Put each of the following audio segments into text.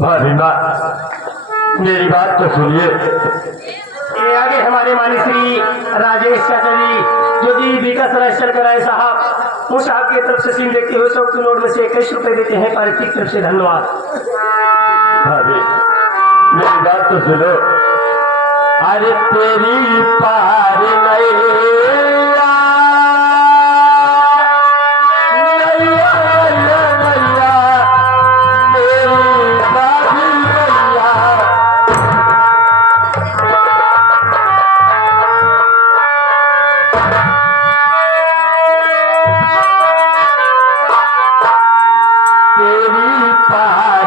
भाभी माँ, मेरी बात तो सुनिए। ये आगे हमारे मानी श्री राजेश चाचा जी जो कि विकास राय कराए साहब, उस साहब की तरफ से सीन देखते हुए 100 की नोट में से 21 रुपए देते हैं। पार्टी की तरफ से धन्यवाद। भाभी, मेरी बात तो सुनो। अरे तेरी पार नैया, नैया, नैया, मेरी भाभी नैया। तेरी पार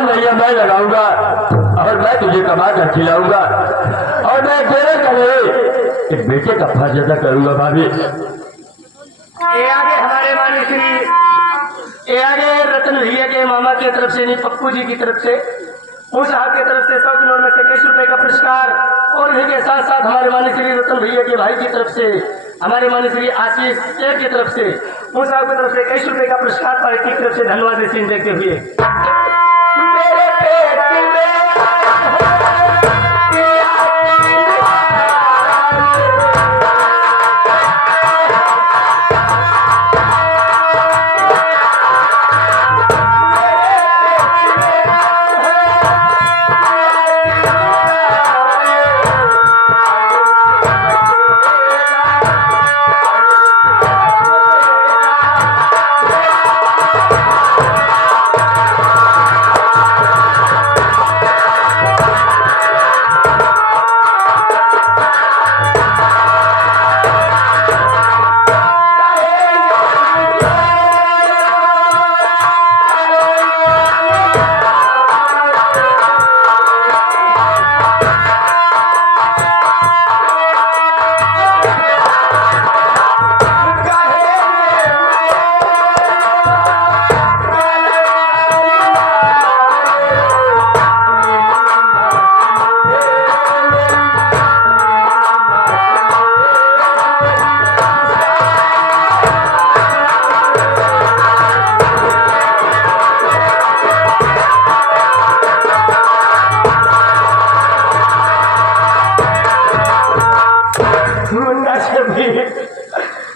नैया, मैं लगाऊंगा और मैं तुझे कमा कर खिलाऊंगा और मैं तेरे करे एक बेटे का फर्ज अदा करूंगा। भाभी, ये आगे हमारे मानी श्री ये आगे रतन भैया के मामा की तरफ से नहीं, पप्पू जी की तरफ से, उस साहब की तरफ से 100 की नोट में से 21 रुपए का पुरस्कार और भी के साथ साथ हमारे मानी श्री रतन भैया के भाई की तरफ से, हमारे मानी श्री आशीष शेर की तरफ से, उस साहब की तरफ से 21 रुपए का पुरस्कार पार्टी की तरफ से धन्यवाद सीन देखते हुए। मेरे पेट में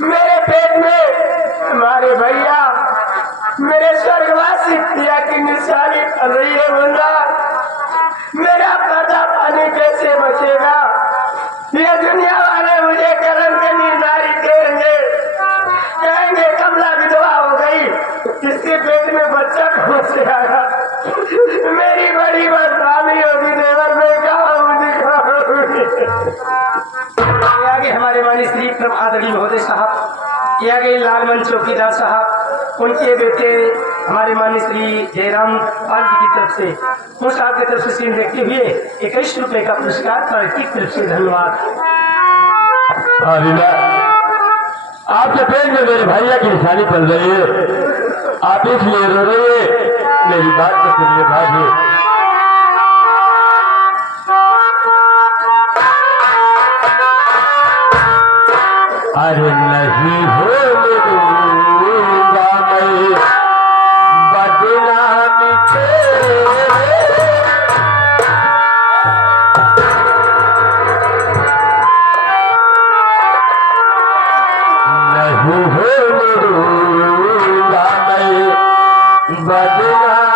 मेरे पेट में हमारे भैया मेरे स्वर्गवासी पिया की निशानी कर रही है। मुन्ना, मेरा कर्जा पानी कैसे बचेगा? ये दुनिया वाले मुझे कलम के निशानी देंगे, कहेंगे कमला विधवा हो गई, इसके पेट में बच्चा कहाँ से आया? मेरी बड़ी बदनामी होगी। देवर में कहा ये आगे हमारे माननीय श्री प्रभादरी महोदय साहब, ये आगे लालमन चौकीदार साहब, उनके बेटे हमारे माननीय श्री जयराम पाल जी की तरफ से उस आपकी तरफ से सीन देखते हुए 21 रुपए का पुरस्कार पार्टी की तरफ से धन्यवाद। अभिला आपके पेट में मेरे भैया की निशानी पड़ रही है, आप इसलिए रो रही है, मेरी बात तो सुनिए भाभी। अरे नहीं भूलूंगा मैं बदनामी नहीं भूलूंगा मैं बदनामी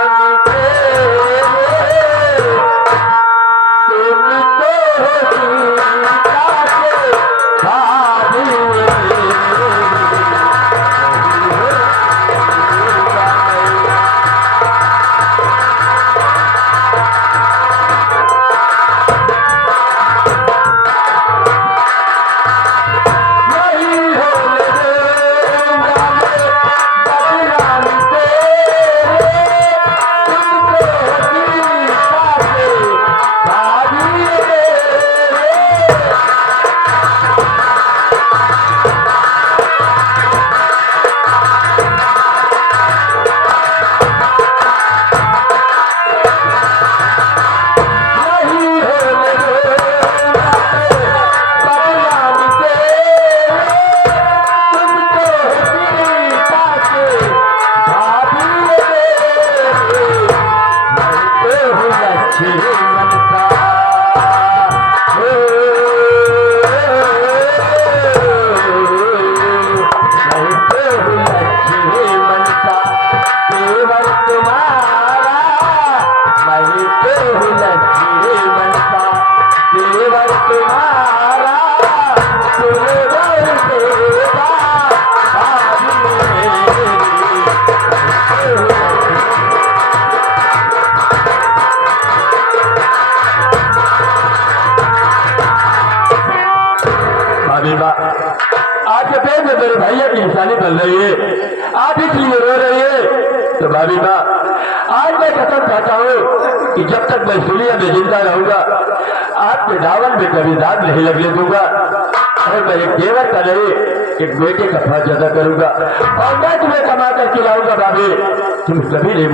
आपके पेट में मेरे भैया की निशानी बन रही है, आप इसलिए रो रही है। तो भाभी माँ, आज मैं कसम खाता हूँ कि जब तक मैं दुनिया में जिंदा रहूंगा आपके दावल में कभी दाग नहीं लगने दूंगा, और मैं एक देवर का नहीं एक बेटे का फर्ज अदा करूंगा, और मैं तुम्हें कमा कर खिलाऊंगा। भाभी तुम कभी नहीं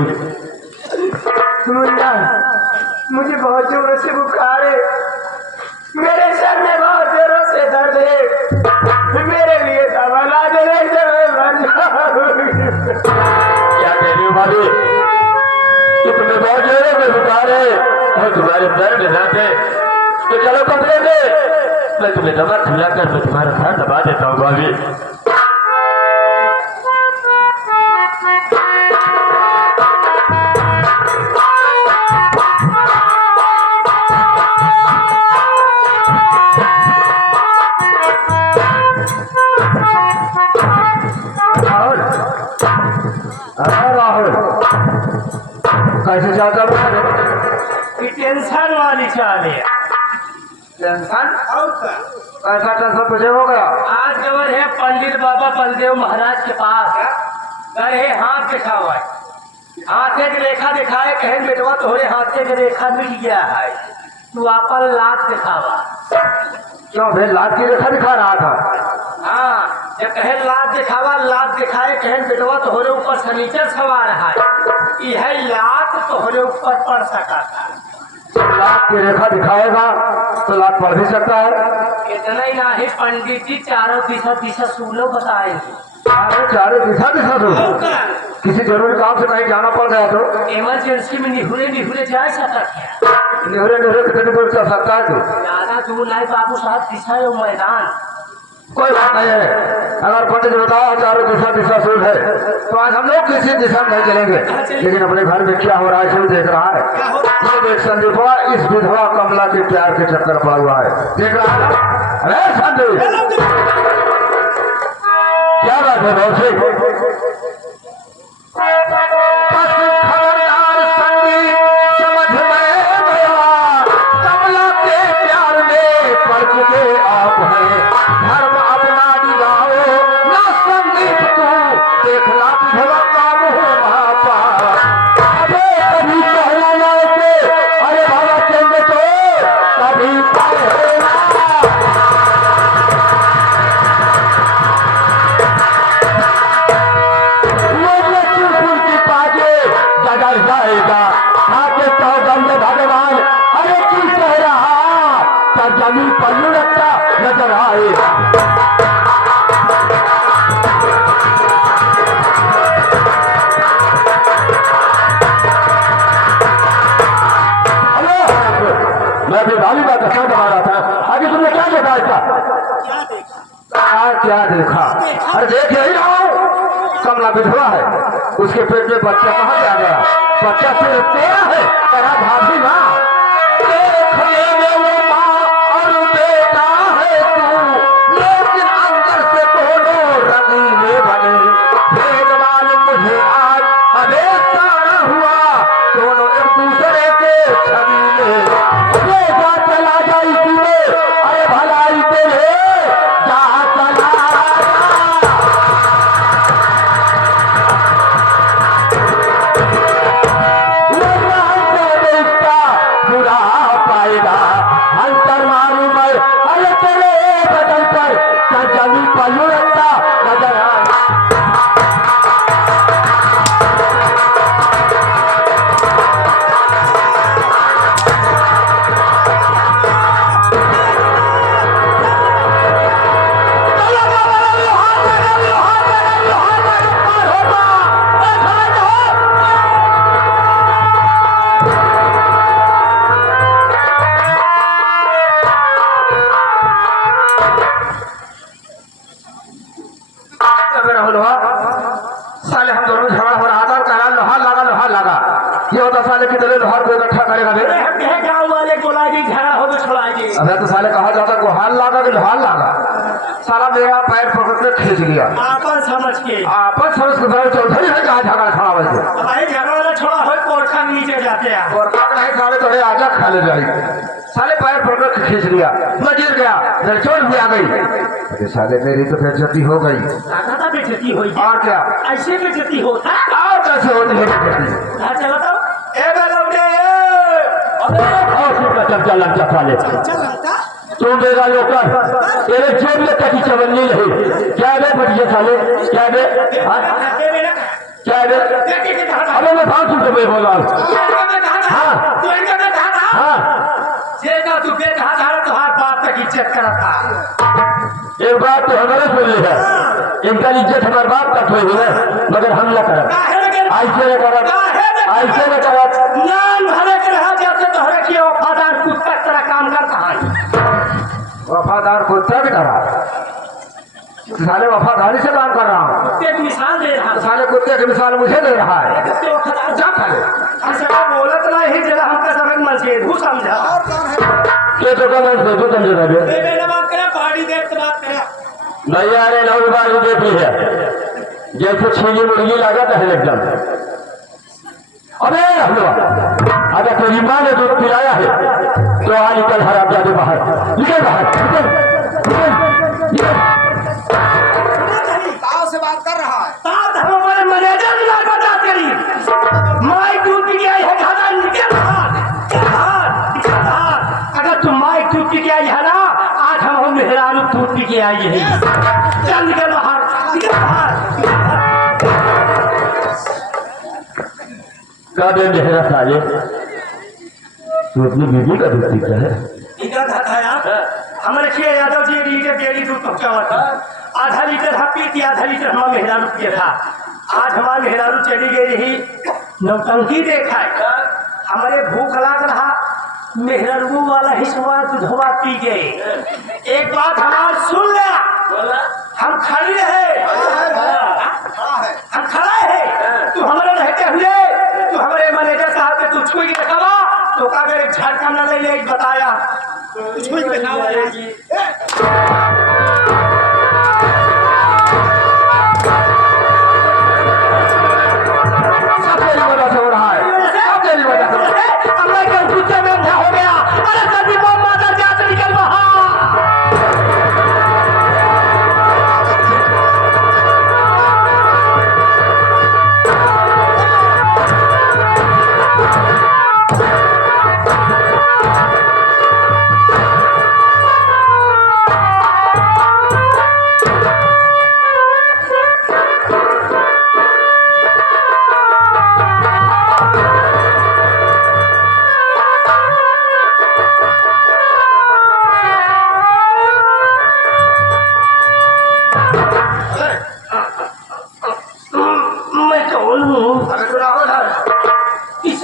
मुझे बहुत जोरों से बुखार है, मेरे सर में बहुत जोरों से दर्द है, मेरे लिए दवा ला दे। क्या कह रही हो भाभी कि तुम्हें बहुत जोरों से बुखार है और तुम्हारे पैर में दर्द है, तो चलो कपड़े दे, मैं तुम्हें दवा खिलाकर मैं तुम्हारा सर दबा देता हूँ। भाभी राहुल कैसे चाहता हूँ टेंशन वाली चाल है। टेंशन कैसा टेंशन तुझे हो गया? आज खबर है पंडित बाबा बलदेव महाराज के पास गए है, हाथ दिखा हुआ है, हाथे की रेखा दिखाए, कहें बेटवा तोहरे हाथे की रेखा मिल गया है, तू अपन लात दिखावा। क्यों भाई लात की रेखा दिखा रहा था? हाँ, जब कहे लात दिखावा, लात दिखाए, कहें बेटवा तोहरे ऊपर सनीचर सवार है, यह लात तोहरे ऊपर पड़ सका था। लात की रेखा दिखाएगा तो लात पढ़ भी सकता है। इतना ही नहीं, पंडित जी चारों दिशा सूलो बताएंगे। चारों दिशा दो, किसी जरूरी काम से कहीं जाना पड़ गया तो इमरजेंसी में निहुरे निहुरे जा सकता है, निहुरे निहुरे कितनी दूर चल सकता है तू? ज्यादा दूर नहीं बाबू साहब, दिशा है मैदान। कोई बात नहीं है, अगर पंडित जी बताओ चारों दिशा सूल है तो आज हम लोग किसी दिशा में नहीं चलेंगे, लेकिन अपने घर में क्या हो रहा है क्यों देख रहा है? ये देख संदीपा, इस विधवा कमला के प्यार के चक्कर पड़ा हुआ है, देख रहा है? अरे संदीप क्या बात है बहुत से? समझ में गया कमला के प्यार में मर जाएगा खाके सौगंध भगवान अरे तू कह रहा पर जमीन पर लुढ़कता नजर आएगा। मैं अपनी भाभी का कसम दबा रहा था। आगे तुमने क्या देखा इसका? क्या देखा? अरे देख यही रहा हूँ कमला विधवा है, उसके पेट में बच्चा कहाँ से आ गया? बच्चा सिर्फ तेरा है, तेरा भाभी ना देखने में वो माँ और बेटा है तू, लेकिन अंदर से दोनों रंगीले बने। भेदभाव मुझे आज अबेद सारा हुआ, दोनों एक दूसरे के छबीले। चला जाई तुझे अरे भलाई तेरे जा चला बुरा पाएगा अंतर मारू मैं अरे तेरे बदल पर जमीन पर लुढ़कता नजर आए। साले हम दोनों झगड़ा हो रहा था, कहा लोहा लगा ये होता साले की तरह लोहार को इकट्ठा करेगा गाँव वाले बोला जी झगड़ा हो तो छोड़ाएगी। अरे तो साले कहा जाता गुहार लगा कि लोहार लगा, साला मेरा पैर पकड़ के खींच लिया। आपस समझ के चौधरी है कहा झगड़ा खड़ा वैसे भाई झगड़ा छोड़ा हो कोरखा नीचे जाते हैं नहीं साले थोड़े आजा खा ले जाए। साले पैर पकड़ के खींच लिया, मैं गिर गया, चोट भी आ गई। अरे साले मेरी तो बेइज्जती हो गई। बेइज्जती हुई और क्या ऐसे बेइज्जती होता और कैसे होती है? चलो तो चर्चा लग साले तुम बेगा लोकर तेरे जेब में कटी चवन्नी रही क्या बे बढ़िया साले क्या बे क्या बे? अरे मैं फालतू से मैं बोला हाँ तुम्हारे बाप तक इज्जत करा था। एक बात तो हमारे सुन ली है, इनका इज्जत हमारे बाप तक हुई है मगर हम न कर ऐसे न कर ऐसे न कर वफादार कुत्ता तरह काम करता है। वफादार कुत्ता की तरह साले वफादारी से काम कर रहा हूँ। एक मिसाल दे रहा साले कुत्ते की मिसाल मुझे दे रहा है। जा खड़े बोलत ना ही जरा हमका समझ मत के तू समझा के तो कम है तू समझ रहा है बात करे पहाड़ी देख के बात करे नहीं आ रहे नौ बार देखी है जैसे छीली मुर्गी लागत है एकदम। अबे अगर तेरी माँ ने दूध पिलाया है तो आ निकल हराम जाते बाहर निकल बाहर ताव से बात कर रहा है। हमारे मैनेजर की बात करी माइक दूध पी के आई है खाना निकल बाहर। अगर तुम माइक दूध पी के आई है ना आज हम मेहरारू दूध पी के आई है चल निकल बाहर निकल बाहर। का दे मेहरा साले तू अपनी बीवी का दूध पीता है? इधर था यार हमारे छह यादव जी लीटर डेली दूध पहुंचावा था आधा लीटर हम पी आधा लीटर हमारा मेहरारू पिया था। आज हमारा मेहरारू चली गई रही नौटंकी देखा हमारे भूख लाग रहा मेहरारू वाला हिस्सा दूधवा पी गए। एक बात हमार सुन लिया हम खड़ी रहे हम खड़ा है तू हमारे रहते हुए तू हमारे मैनेजर साहब के तुझको ही रखा तो का एक झटका न ले ले बताया तुझको ही बताया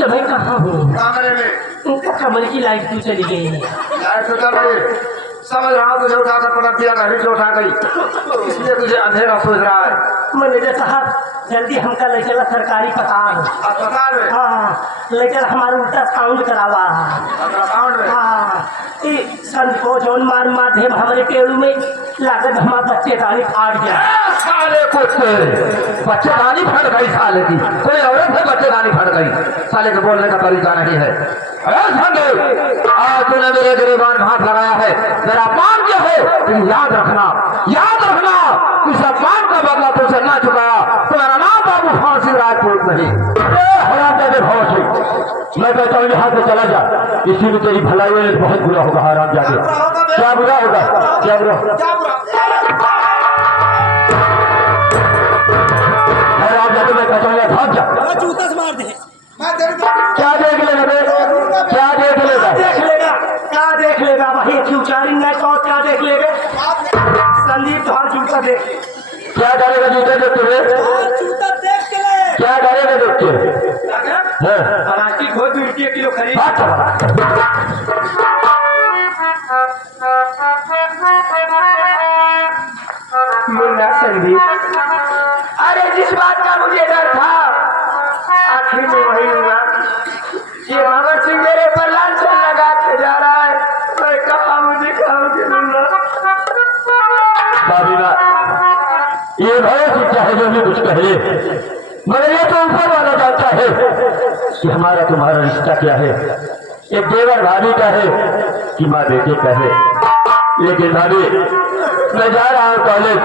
समय कहाँ हो? कमरे में उनका कमरे की लाइट क्यों चली गई? लाइट तो चल रही है। समझ रहा हूँ तुझे उठा कर पलट दिया, नहीं जो उठा गई, इसलिए तुझे अंधेरा सोच रहा है। मैनेजर साहब जल्दी हमका ले चला सरकारी अस्पताल। अस्पताल में? हाँ, ले चला हमारा उल्टा साउंड करावा। अल्ट्रासाउंड में? हाँ, संत को जौन मार दे हमारे पेड़ों में लागत हमारा बच्चे दानी फाड़ गया। साले कुत्ते, बच्चेदानी फट गई साले की, कोई औरत है बच्चेदानी फट गई, साले के बोलने का तरीका नहीं है। आज तूने मेरे गिरबान में हाथ लगाया है, मेरा अपमान क्या है तुम याद रखना इस अपमान का बदला तुझसे ना चुकाया तुम्हारा नाम बाबू फांसी राजपूत नहीं। मैं कहता हूँ यहाँ से चला जा, इसी में तेरी भलाई में बहुत बुरा होगा। हराम जाके क्या बुरा होगा, क्या बुरा हराम जाके मैं कहता हूँ भाग जा। जूता से मार दे। मैं तेरे को क्या देख लेगा बे? क्या देख लेगा? क्या देख लेगा भाई? उचारी नहीं तो क्या देख लेगा? संदीप तुम्हारा जूता देख। क्या करेगा जूते देख के? जूता देख के ले। क्या करेगा देख के? प्लास्टिक बहुत रुपये किलो खरीद। मुन्ना संदीप, अरे जिस बात का मुझे डर था आखिर में वही हुआ। ये भगत सिंह मेरे पर लांछन लगा के जा रहा है। मैं कहा मुझे मुन्ना बाबीना, ये भय से चाहे जो भी कुछ कहे, मगर ये तो ऊपर वाला जानता है कि हमारा तुम्हारा रिश्ता क्या है। एक देवर भाभी का है कि माँ बेटे का है। लेकिन भाभी मैं जा रहा हूँ कॉलेज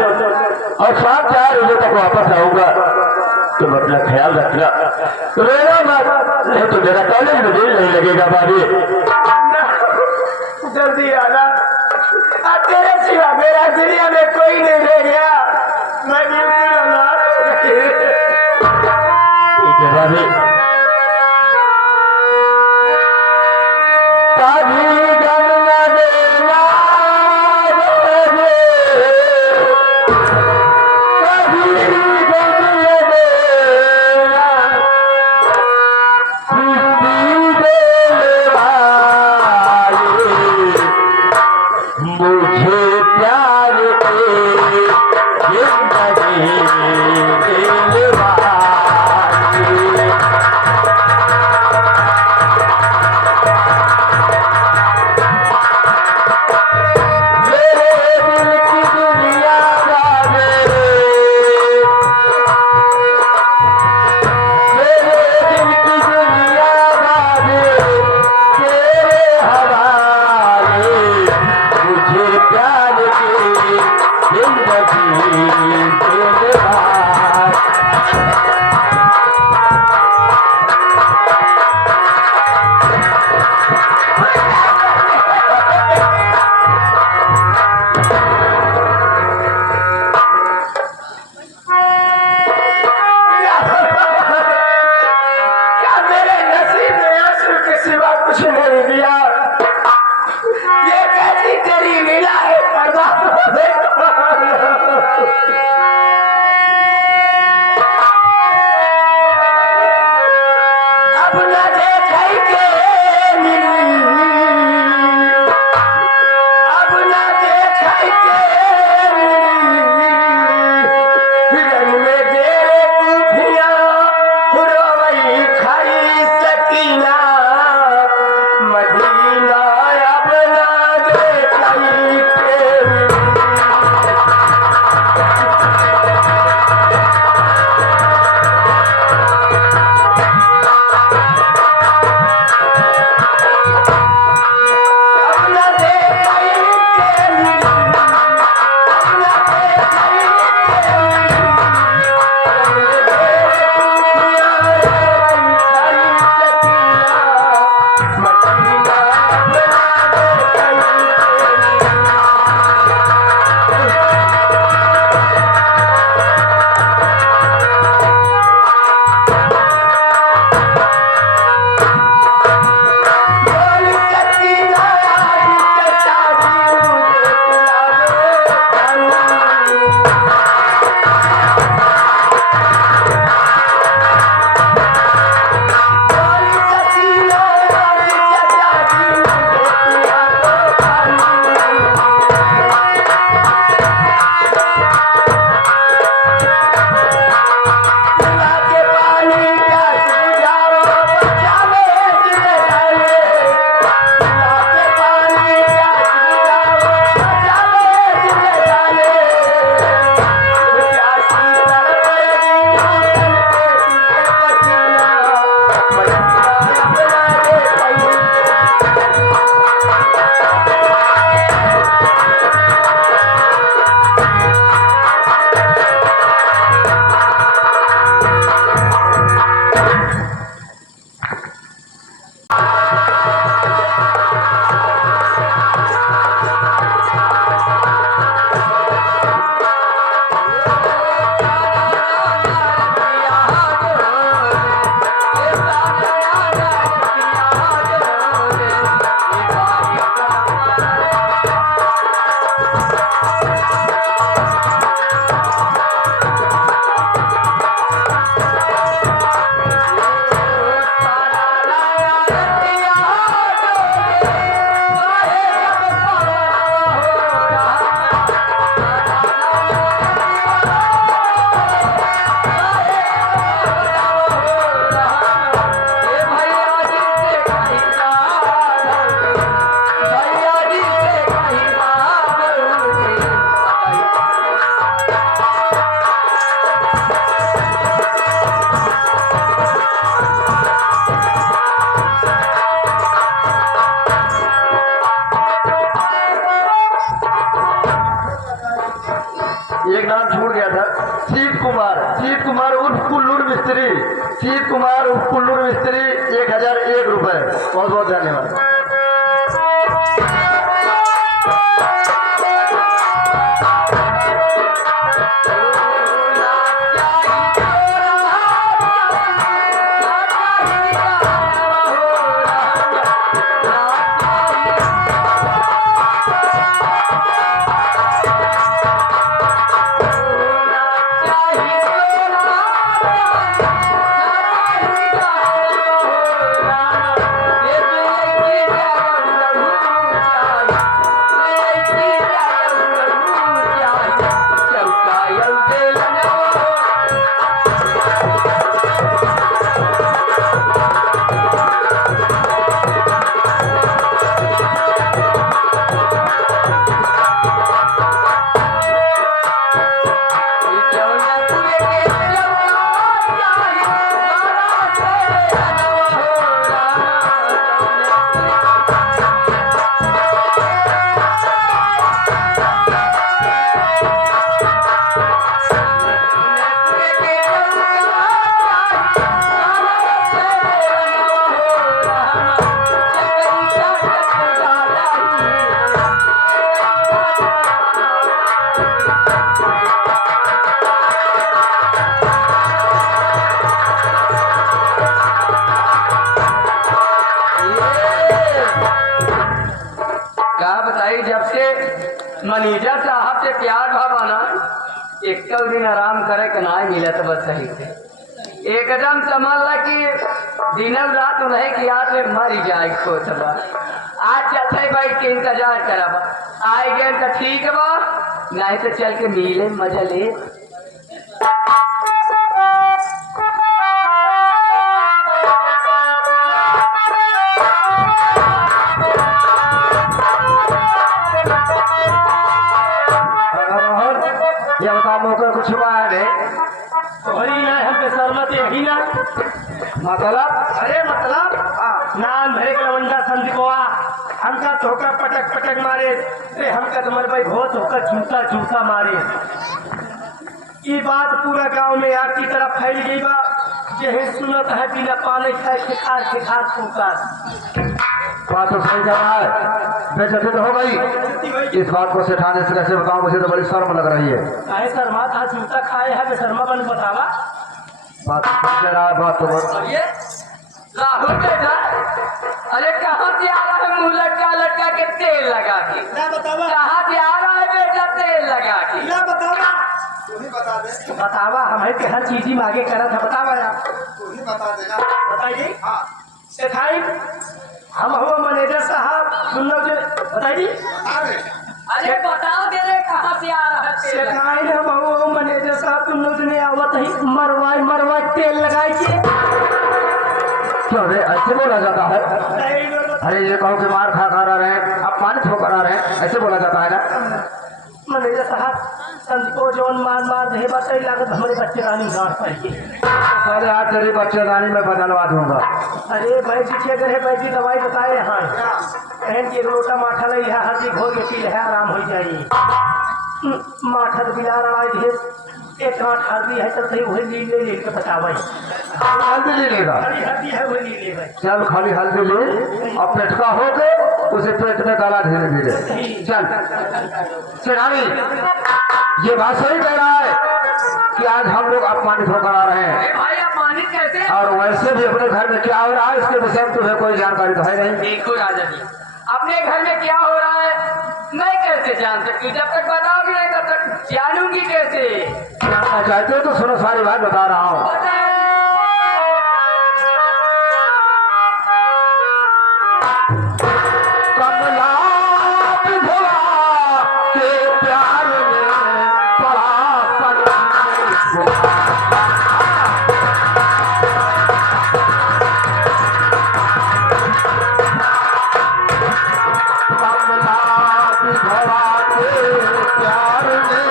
और शाम 4 बजे तक वापस आऊंगा, तुम अपना ख्याल रखना, रोना मत, नहीं तो मेरा कॉलेज में दिल नहीं लगेगा। भाभी जल्दी आना, तेरे सिवा मेरा दुनिया में कोई नहीं रह गया। मैं बिल्कुल अनाथ हो गई। ठीक है भाभी। कभी गम न देना मुझे, कभी गम न देना, खुशी देने वाले, मुझे प्यार दे जिंदगी देने वाले। एक नाम छूट गया था, शीत कुमार उर्फ कुल्लूर मिस्त्री। शीत कुमार उर्फ कुल्लूर मिस्त्री, 1001 रुपए। बहुत बहुत धन्यवाद। जब से मैनेजर साहब से प्यार भावना एक दिन आराम करे के ना मिलत बस सही से एकदम समझ ला कि दिनल रात नहीं कि आज मर जाए खोचबा। आज चलते भाई के इंतजार करब, आए गए तो ठीक बा, नहीं तो चल के मिले मजा ले। ये बता मौका कुछ हुआ है वही ना हमके सरमत यही ना मतलब? अरे मतलब नाम भरे के लवंडा संदीपवा हमका धोखा पटक पटक मारे। अरे हमका तुम्हारे भाई बहुत होकर झूठा झूठा मारे। ये बात पूरा गांव में आपकी तरफ फैल गई बा। यही सुनत है बिना पानी खाए शिकार पुकार। बात तो सही जा रहा है, बेचते तो हो गई। इस बात को सिखाने से कैसे बताऊं, मुझे तो बड़ी शर्म लग रही है। अरे शर्मा था जूता खाए है बेशर्मा बन बतावा। बात बात तो राहुल बेटा, अरे कहाँ से आ रहा है मुँह लटका लटका के तेल लगा के? कहाँ से आ रहा है बेटा तेल लगा के? बतावा हमें के हर चीज ही मांगे करा था। बतावा आप बताइए। सेठाई हम हुआ मैनेजर साहब सुन लो बताइए। अरे बताओ दे रहे कहाँ से आ रहा है? सेठाई हम हुआ मैनेजर साहब सुन लो ने आवत ही मरवाई तेल लगाई के। क्यों रे ऐसे बोला जाता है? अरे ये कहो कि मार खा रहे हैं, अपमानित होकर आ रहे हैं, ऐसे बोला जाता है ना? मैनेजर साहब संदीपो जोन मार दे बच्चे लागत हमारे बच्चे रानी गांठ पड़ी। अरे आज तेरी बच्चेदानी में बदलवा दूंगा। अरे भाई जी अगर है भाई जी दवाई बताए यहाँ कहन की एक लोटा माठा नहीं है, हल्दी घोल के पी है आराम हो जाइए। माठा बिला रहा है, एक गांठ हल्दी है चलते वही ले के बतावा। हल्दी ले लेगा? हल्दी है वही ले भाई। चल खाली हल्दी ले और पेटका हो के उसे पेट में डाला धीरे धीरे। चल सेठानी ये बात सही कह रहा है कि आज हम लोग अपमानित होकर आ रहे हैं। भाई सम्मानित कैसे? और वैसे भी अपने घर में क्या हो रहा है इसके विषय में तुम्हें कोई जानकारी तो है नहीं। देखो राजा जी, अपने घर में क्या हो रहा है मैं कैसे जान सकती हूँ? जब तक बताओगे नहीं तब तक जानूंगी कैसे? जानना चाहते हो तो सुनो, सारी बात बता रहा हूँ। कमला विधवा के प्यार में पड़ा कमला विधवा के प्यार में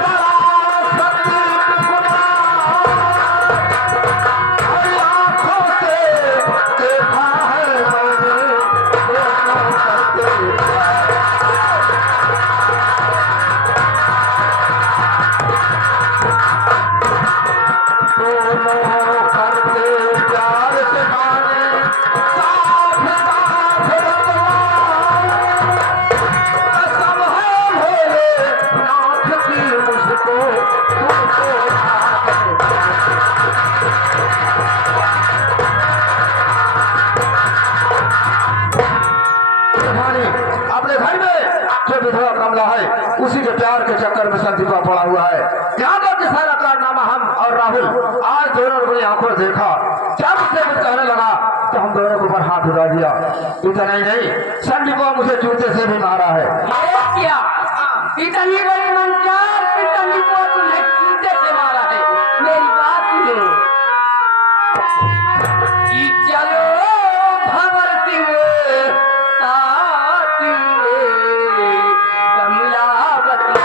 पड़ा संदीप कुमार। आँखों से देखा है मैंने, देखो करते दोनों करते प्यार से गाने, साथ साथ रतवार। कसम है भोलेनाथ की मुझको, तुमको कहानी अपने घर में जो विधवा कमला है उसी के प्यार के चक्कर में संदीपा पड़ा हुआ है। यहाँ तक सारा कारनामा हम और राहुल आज दोनों ने अपनी आंखों से देखा। जब से कुछ कहने लगा तो हम दोनों के ऊपर हाथ उठा दिया। इतना ही नहीं, संदीपा मुझे जूते से भी मारा है। ये क्या? इतनी बड़ी मंचार इतनी को तुमने जूते से मारा है? मेरी बात सुनो कि चलो भंवर सिंह साथ में कमलावती।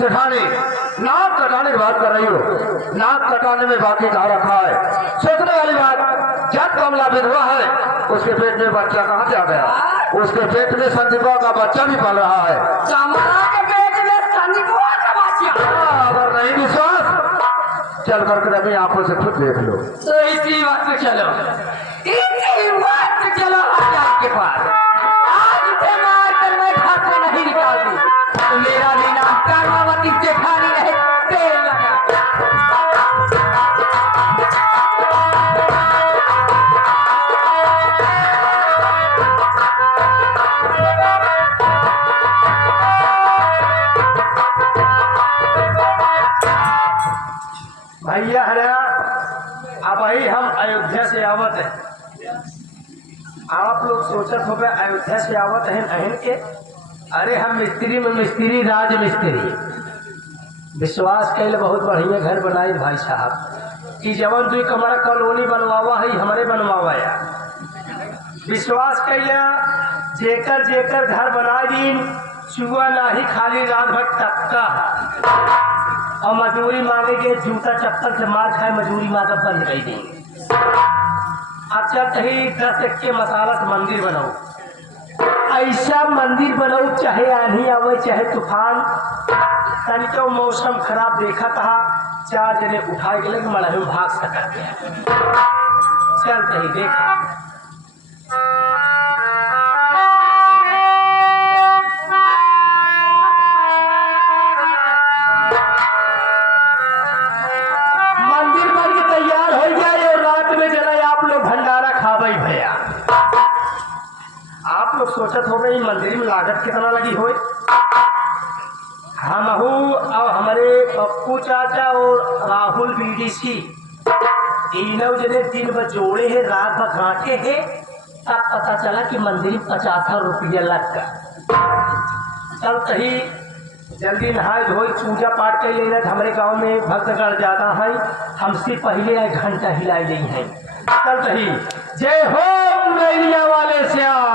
सेठानी नाक कटाने की बात कर रही हो, नाक कटाने में बाकी कहा रखा है? सोचने वाली बात, जब कमला विधवा है उसके पेट में बच्चा कहाँ से आ गया? उसके पेट में संदीपा का बच्चा भी पल रहा है। कमला के पेट में संदीपा का बच्चा? अगर नहीं विश्वास चल करके अपनी आंखों से खुद देख लो। तो इसी वक्त चलो, इसी वक्त चलो आजाद के पास। आज से मारकर मैं घर से नहीं निकाल दूं तो मेरा भी नाम कर्मावती जेठानी रहे। तेल लगा भैया है अब ही हम अयोध्या से आवत है। आप लोग सोचत हो गए अयोध्या से आवत है अहन के। अरे हम मिस्त्री में मिस्त्री, राज मिस्त्री। विश्वास कैल बहुत बढ़िया घर बनाई भाई साहब कि जवन दुई कमरा कॉलोनी बनवावा है हमरे बनवावा या। विश्वास कैला जेकर जेकर घर बना दी चुआ नाही खाली रात भर टक्का और मजदूरी मांगेंगे, जूता चप्पल से मार खाए मजदूरी मांगा बंद कर देंगे। अब चल कहीं 10 एक के मसाला से मंदिर बनाओ, ऐसा मंदिर बनाओ चाहे आंधी आवे चाहे तूफान। तनिको मौसम खराब देखा था 4 जने उठा के लगे मड़ा में भाग सका। चल कहीं देखा आप लोग सोचत हो गई मंदिर में लागत कितना लगी होए। हम और हमारे पप्पू चाचा और राहुल बीडीसी तीनों जने दिन भर जोड़े हैं, रात भर घाटे हैं, तब पता चला कि मंदिर में 50,000 रुपया लग गया। चल सही जल्दी नहाए धोए पूजा पाठ कर लेना। हमारे गांव में भक्तगण ज्यादा है, हमसे पहले 1 घंटा हिलाई गई है। चल सही जय हो मुरैया वाले श्याम।